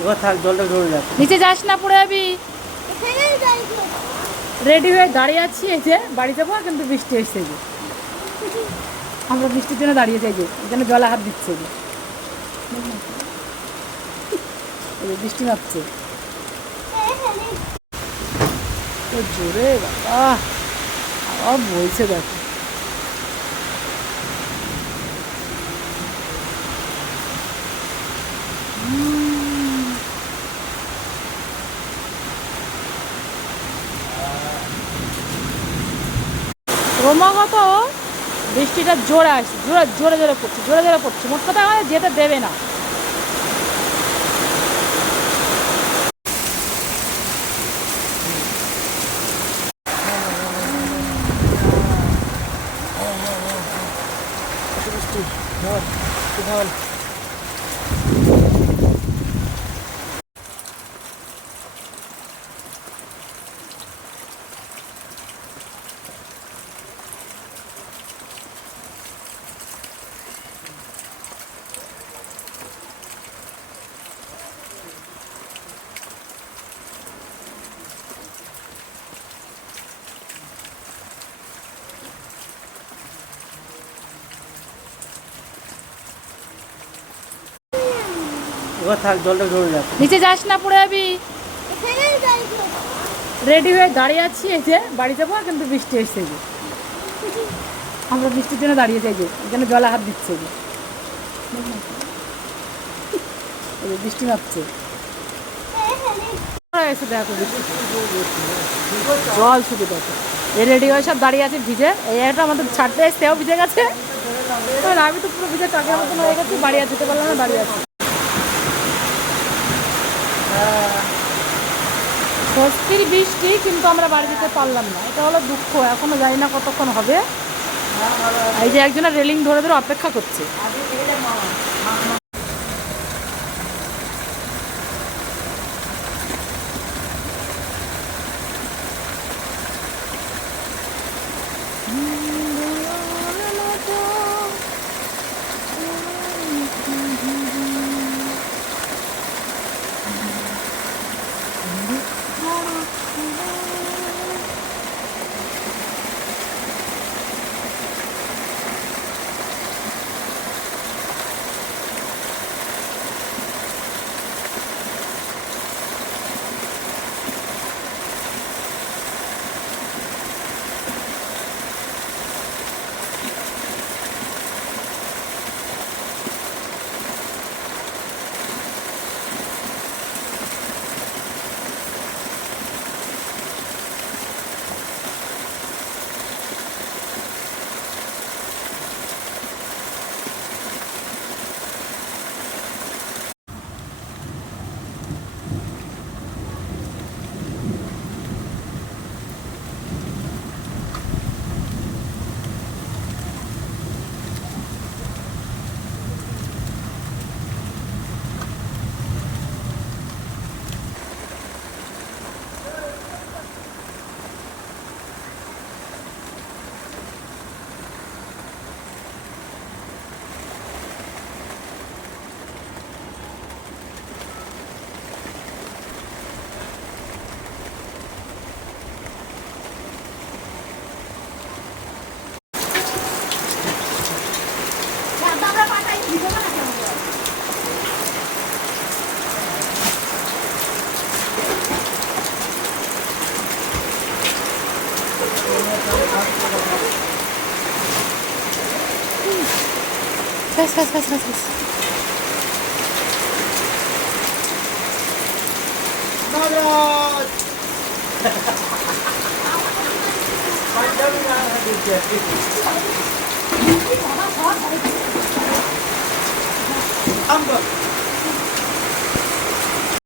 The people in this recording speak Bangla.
এবার থাক, জলটা ঝরে যাচ্ছে। নিচে যাস না, পড়ে যাবি। রেডি হয়ে দাঁড়িয়ে আছি, এই যে বাড়ি যাবো, কিন্তু বৃষ্টি এসছে যে। আমরা বৃষ্টির জন্য দাঁড়িয়ে যাই, যে এখানে জলে হাত দিচ্ছে যে। এই যে বৃষ্টি নামছে তো জোরে, বাবা আবার বলছে দেখো। ক্রমাগত বৃষ্টিটা জোরে আসছে, জোরে জোরে জোরে পড়ছে, জোরে জোরে পড়ছে। মোট কথা আমাদের যেতে দেবে না। এবার থাক, জলটা ঝরে যাচ্ছে। নিচে যাস না, পড়ে যাবি। রেডি হয়ে দাঁড়িয়ে আছি, এই যে বাড়ি যাবো, কিন্তু বৃষ্টি এসছে যে। আমরা বৃষ্টির জন্য দাঁড়িয়ে যাই, যে এখানে জলে হাত দিচ্ছে যে। এই যে বৃষ্টি নামছে এসে দেখো, জল শুধু দেখো। এই রেডি হয়ে সব দাঁড়িয়ে আছে ভিজে। এই একটা আমাদের ছাড়তে এসতেও ভিজে গেছে। আমি তো পুরো ভিজে টাকের মতন হয়ে গেছি, বাড়ি আর যেতে পারলাম না, দাঁড়িয়ে আছি। স্বস্তির বৃষ্টি, কিন্তু আমরা বাড়ি যেতে পারলাম না, এটা হলো দুঃখ। এখনো জানি না কতক্ষণ হবে। এই যে একজনের রেলিং ধরে ধরে অপেক্ষা করছে। Fast, fast, fast, fast, fast. Maharaj!